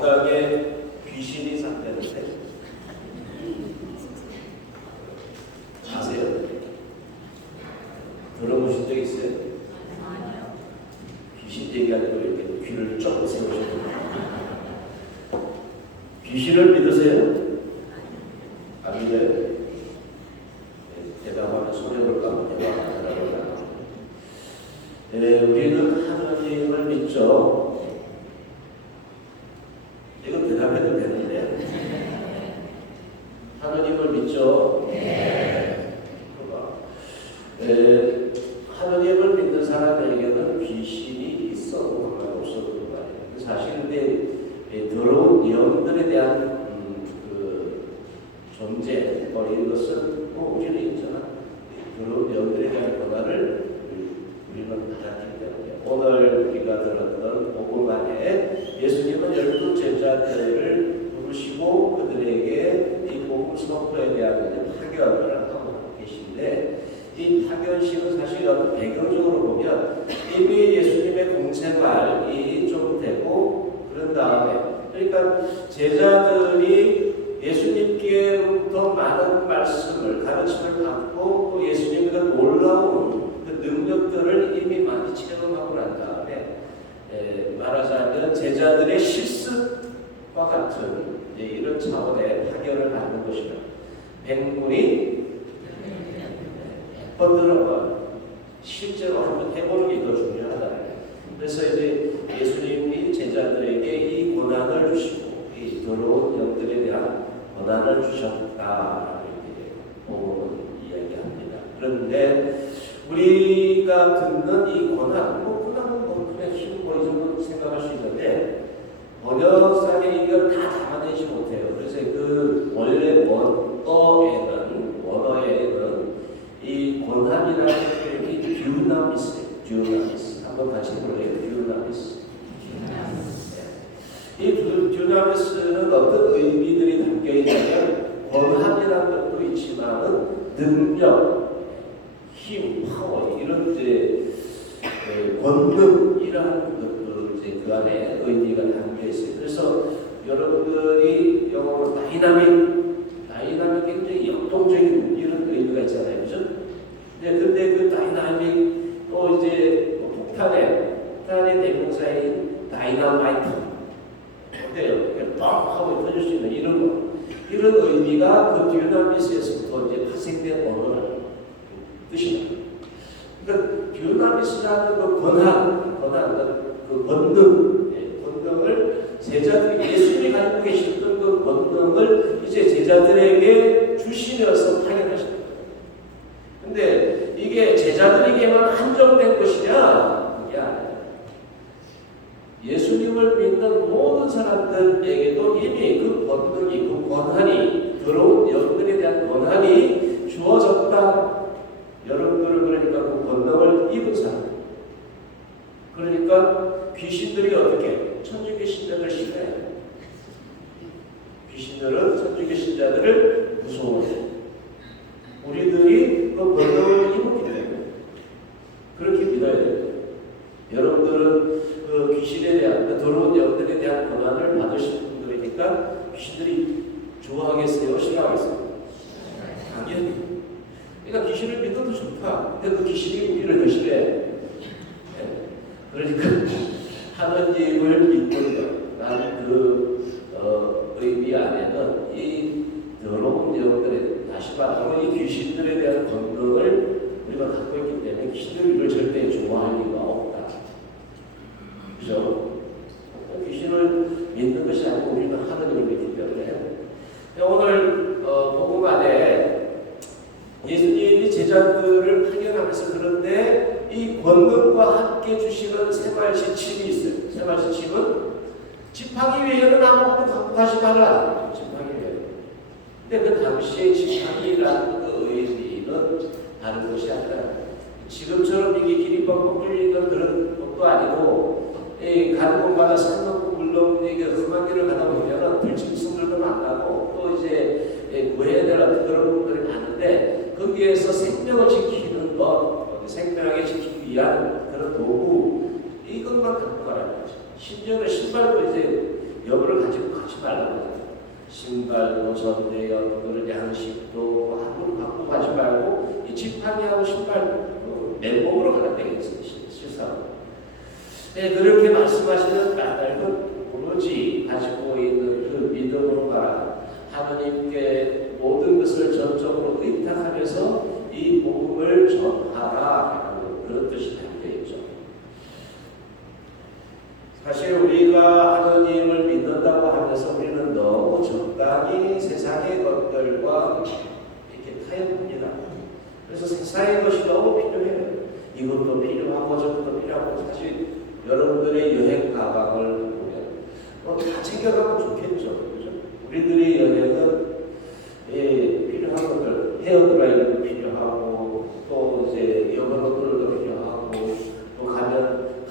건강에 귀신이 산다는데 아세요? 들어보신 적 있어요? 아니요. 귀신 얘기하는 거 이렇게 귀를 쫙 세우시고 귀신을 믿으세요? 안 믿어요? 대답하면 손해볼까 봐 대답하라고. 우리는 하나님을 믿죠. 이거 대답해도 되는데 하나님을 믿죠. 네. 하나님을 믿는 사람에게는 귀신이 있어도 상관없어도 말이에요. 사실 근데 더러운 영들에 대한 존재, 이것은 우리는 있잖아. 더러운 영들에 대한 권한을 우리는 받았기 때문에 오늘 우리가 들었던 복음 안에 예수님은 12 제자들을 부르시고 그들에게 이 복음 선포에 대한 파견을 하고 계신데 이 파견식은 사실 어떤 배경적으로 보면 이미 예수님의 공생활이 좀 되고 그런 다음에 그러니까 제자들이 예수님께로부터 많은 말씀을 가르침을 받고 또 예수님의 놀라운 그 능력들을 이미 많이 체험하고 난 다음에 말하자면 제자들의 실습과 같은 이런 차원의 파견을 받는 것이다. 100분이 100번 들어봐 실제로 한번 해보는 게 더 중요하다. 그래서 이제 예수님이 제자들에게 이 고난을 주시고 이 더러운 영들에 대한 고난을 주셨다라고 이렇게 복음은 이야기합니다. 그런데 우리가 듣는 이 고난은 그냥 힘 보이는 생각할 수 있는데 번역상에 이걸 다 담아내지 못해요. 그래서 그 원래 원어에는 이 고난이라는 표현이 듀나미스 한번 같이 볼래요? 듀나미스. 이 듀나미스는 어떤 의미들이 담겨 있냐면 권한이라는 것도 있지만은 능력, 힘, 파워 이런 이제 권능이라는 것도 이제 그 안에 의미가 담겨 있어요. 그래서 여러분들이 영어로 다이나믹 굉장히 역동적인 이런 의미가 있잖아요, 그죠? 근데 그 다이나믹 또 이제 폭탄의 대명사인 다이나마이트 어때요? 뻥 하고 터질 수 있는 이런 의미가 그 듀나미스에서부터 이제 파생된 언어라는 뜻입니다. 그러니까 듀나미스라는 그 그 권능을 제자들이 예수님이 가지고 계셨던 그 권능을 이제 제자들에게 주시면서 파견하셨다. 근데 이게 제자들에게만 한정된 것이냐? 그게 아니에요. 예수님을 믿는 모든 사람들에게도 이미 그 권능이, 그 권한이, 더러운 영들에 대한 권한이 주어졌다. 여러분들은 그러니까 그 권능을 입은 사람. 그러니까 귀신들이 어떻게? 천주교 신자들을 싫어해요. 귀신들은 천주교 신자들을 무서워해요. 우리들이 그 권능을 입었기 때문에 그렇게 믿어야 돼요. 여러분들은 그 귀신에 대한, 그 더러운 영들에 대한 권한을 받으신 분들이니까 귀신들이 좋아하겠어요? 싫어하겠어요? 당연히. 그러니까 귀신을 믿어도 좋다. 근데 그 귀신이 우리를 더 싫어해. 그러니까 하느님을 믿는다는 그 의미 안에는 이 더러운 영들에 다시 말하면 이 귀신들에 대한 권능을 우리가 갖고 있기 때문에 귀신들이 우리를 절대 좋아할 리가 없다. 그죠? 귀신을 믿는 것이 아니고 우리는 하느님을 믿기 때문에 오늘 복음 안에 예수님이 제자들을 파견하면서 그런데 이 권능과 함께 주시는 생활지침이 있어요. 생활지침은 지팡이 위에는 아무것도 갖고 가지 말라. 지팡이 위에. 근데 그 당시에 지팡이라는 그 의미는 다른 것이 아니라 지금처럼 이게 길이 뻥뻥 뚫리는 그런 것도 아니고 가는 곳마다 산 넘고 물 넘고 험한 길을 가다 보면은 들짐승들도 만나고 또 이제 구해야 될 어떤 그런 부분들이 많은데 거기에서 생명을 지키는 것, 생명을 지키기 위한 그런 도구 이것만 갖고 가라는 거죠. 심지어는 신발도 이제 여부를 가지고 가지 말라고 하잖아요. 신발도 전대요, 그런 양식도 함부로 갖고 가지 말고 이 지팡이하고 신발 맨몸으로 가는 데겠어요. 실상. 네, 그렇게 말씀하시는 까닭은 오로지 가지고 있는 그 믿음으로 가라. 하나님께 모든 것을 전적으로 의탁하면서 이 복음을 전하라. 그런 뜻이 담겨 있죠. 사실 우리가 하나님을 믿는다고 하면서 우리는 너무 적당히 세상의 것들과 이렇게 타협합니다. 그래서 세상의 것이 너무 필요해요. 이것도 필요하고 저것도 필요하고. 사실 여러분들의 여행 가방을 보면 다 챙겨가면 좋겠죠. 그죠? 우리들의 여행은 필요한 것들, 헤어드라이어도 필요하고, 또 이제 여벌옷들도 필요하고, 또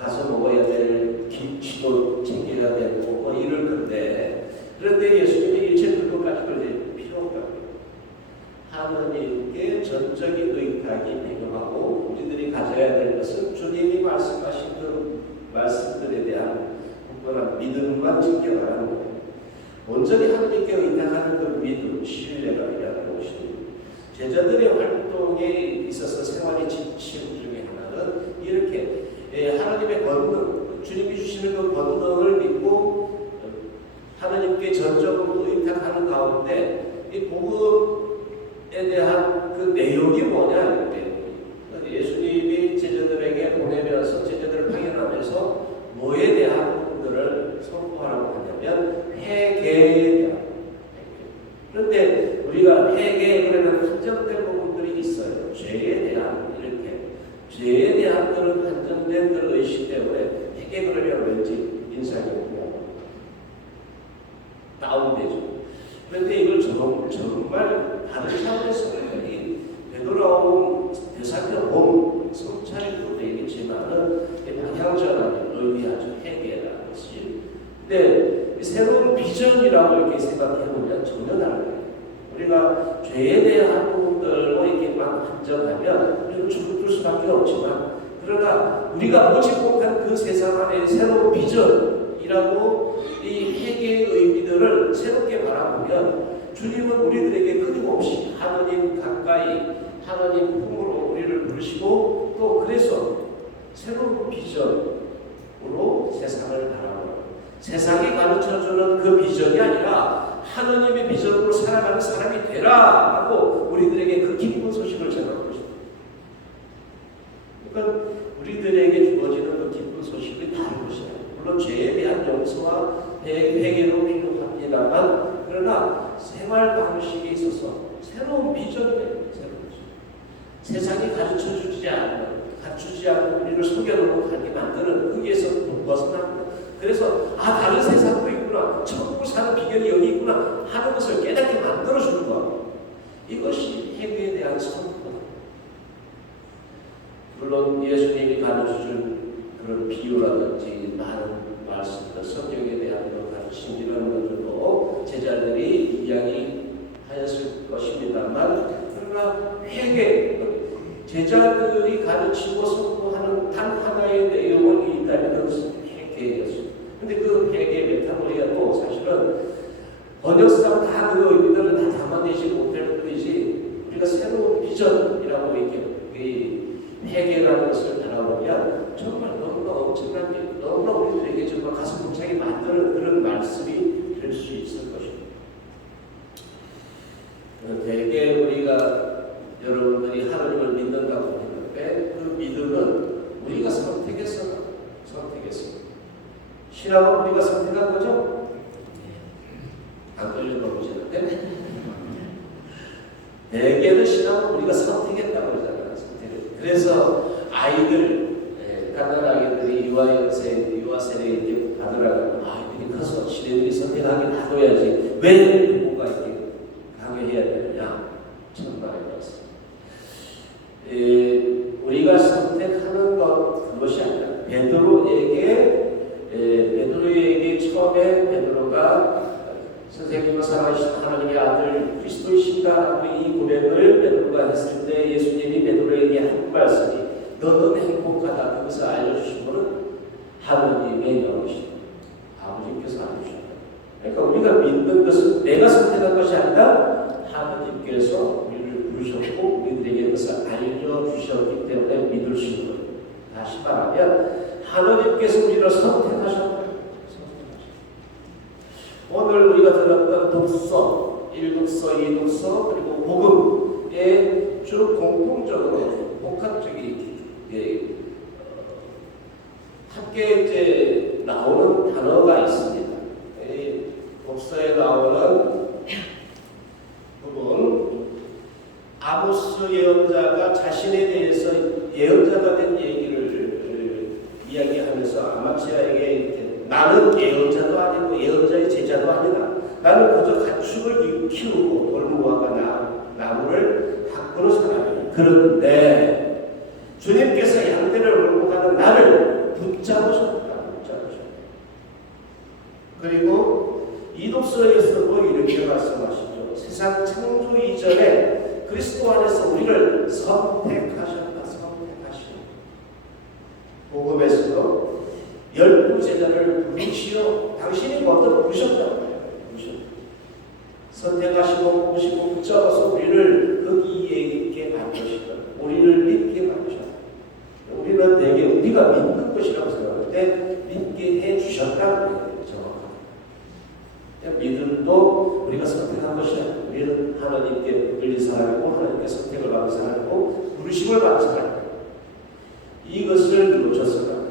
가서 먹어야 될 김치도 챙겨야 되고, 뭐 이럴 건데, 그런데 예수님이 일체 그것까지 필요 없다고요. 하느님께 전적인 의탁이 필요하고, 우리들이 가져야 될 것은 주님이 말씀하신 그 말씀들에 대한 굳건한 믿음만 지켜가라는 거예요. 온전히 하나님께 의탁하는 그 믿음, 신뢰가 필요한 것입니다. 제자들의 활동에 있어서 생활의 지침 중에 하나는 이렇게 하나님의 권능, 주님이 주시는 그 권능을 믿고 하나님께 전적으로 의탁하는 가운데 이 복음에 대한 그 내용이 뭐냐? 예수님이 제자들에게 보내면서 제자들을 파견하면서 뭐에 대한 부분들을 선포하라고 하냐면 회개에 대한. 그런데 우리가 회개 그러면 한정된 부분들이 있어요. 죄에 대한 이렇게 죄에 대한 그런 한정된 그런 의식 때문에 회개 그러면 왠지 인상이 다운되죠. 그런데 이걸 정말 다른 차원에서 되돌아온 되살펴본 성찰도 되겠지만은 방향전환을 의미하죠. 회개라는 것이. 근데 새로운 비전이라고 이렇게 생각해보면 전혀 다르다. 우리가 죄에 대한 부분들로 이렇게 막 한정하면 우리는 죽을 수밖에 없지만, 그러나 우리가 보지 못한 그 세상 안에 새로운 비전이라고 이 회개의 의미들을 새롭게 바라보면 주님은 우리들에게 끊임없이 하나님 가까이 하나님 품으로 우리를 부르시고, 또 그래서 새로운 비전으로 세상을 바라보고 세상이 가르쳐주는 그 비전이 아니라 하나님의 비전으로 살아가는 사람이 되라 하고 우리들에게 그 기쁜 소식을 전하고 있습니다. 그러니까 우리들에게 주어지는 그 기쁜 소식이 다른 것이에요. 물론 죄에 대한 용서와 회개도 필요합니다만, 그러나 생활 방식에 있어서 새로운 비전이에요. 세상이 갖추지 않고 우리를 속여놓고 가게 만드는 거기에서 벗어납니다. 그래서 다른 세상도 있구나, 천국을 사는 비결이 여기 있구나 하는 것을 깨닫게 만들어주는 것, 이것이 회개에 대한 선포다. 물론 예수님이 가르쳐준 그런 비유라든지 많은 말씀들, 성경에 대한 가르침 이런 것들도 제자들이 이야기하였을 것입니다만, 그러나 회개, 제자들이 가르치고 선포하는 단 하나의 내용이 있다면 그것은 회개였습니다. 그런데 그 회개 메타노리아도 사실은 번역상 다 그 의미들을 다 담아내지 못할 뿐이지, 우리가 새로운 비전이라고 이렇게 회개라는 것을 바라보면 정말 너무나 엄청난 게, 너무나 우리들에게 정말 가슴 벅차게 만드는 그런 말씀이 될 수 있을 것입니다. 대개 우리가 여러분들이 하나님을 믿는다고 했는데 그 믿음은 우리가 선택했습니다. 신앙은 우리가 선택한 거죠? 안 걸려도 보시는데 대개는 신앙은 우리가 선택했다고 그러잖아요. 그래서 아이들, 갓난아기들이 유아 세례 이렇게 받으라고 아이들이 커서 지네들이 선택하게 놔둬야지 왜 부모가 이렇게 강요해야 되느냐, 천만의 말씀. 우리가 선택하는 것, 그것이 아니라 베드로에게 처음에 베드로가 선생님은 살아계신 하나님의 아들 그리스도이신가라고 이 고백을 베드로가 했을 때 예수님이 베드로에게 한 말씀이, 너는 행복하다, 그것을 알려주신 분은 하나님의 영이시다. 아버지께서 알려주셨다. 하나님께서 우리를 선택하셨다. 오늘 우리가 들었던 독서, 1독서, 2독서, 그리고 복음의 주로 공통적으로 복합적인 함께 이제 나오는 단어가 있습니다. 이 독서에 나오는 부분, 아모스 예언자가 자신에 대해서 예언자가 된 얘기를 이야기하면서 아마치아에게 나는 예언자도 아니고 예언자의 제자도 아니다. 나는 그저 가축을 키우고 돌무화과 나무를 가꾸는 사람이다. 그런데 주님께서 양떼를 몰고 가는 나를 붙잡으셨다. 그리고 이 독서에서도 이렇게 말씀하시죠. 세상 창조 이전에 그리스도 안에서 우리를 선택하셨다. 복음에서도 12 제자를 부르시어 당신이 먼저 부르셨다고 해요. 선택하시고 부르시고 붙잡아서 우리를 거기에 있게 만드시고 우리를 믿게 만드셨다. 우리는 되게 우리가 믿는 것이라고 생각할 때 믿게 해주셨다고 해요. 믿음도 우리가 선택한 것이야. 우리는 하나님께 끌린 사람이고 하나님께 선택을 받은 사람이고 부르심을 받은 사람이고 이것을 놓쳤어요.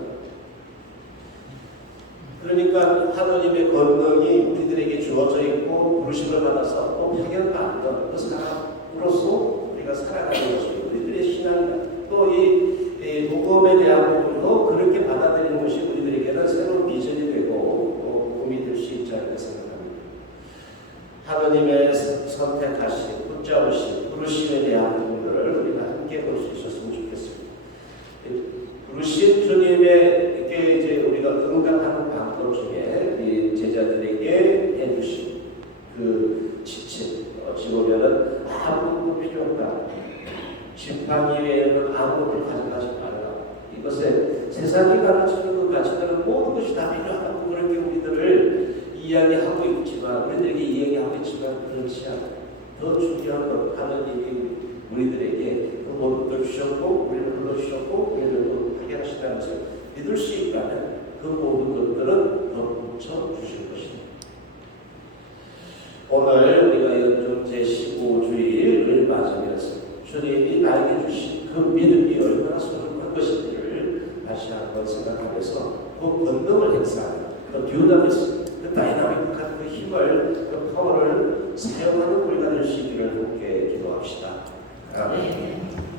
그러니까 하나님의 권능이 우리들에게 주어져 있고 부르심을 받아서 또 파견받던 그 사람으로서 우리가 살아가는 것이 우리들의 신앙이다. 또 이 복음에 대한 부분도 그렇게 받아들이는 것이 우리들에게는 새로운 비전이 되고 또 도움이 될 수 있지 않을까 생각합니다. 하나님의 선택하신, 붙잡으신 부르심에 대한 부분들을 우리가 함께 볼 수 있었으면 좋겠습니다. 부르신 주님에게 이제 우리가 응답하는 방법 중에 이 제자들에게 해주신 그 지침, 어찌 보면은 아무것도 필요 없다. 지팡이 외에는 아무것도 가져가지 말라. 이것에 세상이 가르치는 그 가치들은 모든 것이 다 필요하다고 그렇게 우리들을 이야기하고 있지만 우리들에게 이야기하고 있지만 그렇지 않아요. 더 중요한 건 하나님이 우리들에게 그 모든 걸 주셨고 우리를 불러주셨고 우리를 또 하게 것을 믿을 수 있다면 그 모든 것들은 덧붙여 주실 것입니다. 오늘 우리가 연중 제15주일을 맞으면서 주님이 나에게 주신 그 믿음이 얼마나 소중한 것인지를 다시 한번 생각하면서 그 권능을 행사하는 그 듀나미스, 그 다이나믹한 그 힘을, 그 파워를 사용하는 우리가 될 수 있기를 함께 기도합시다. 아멘.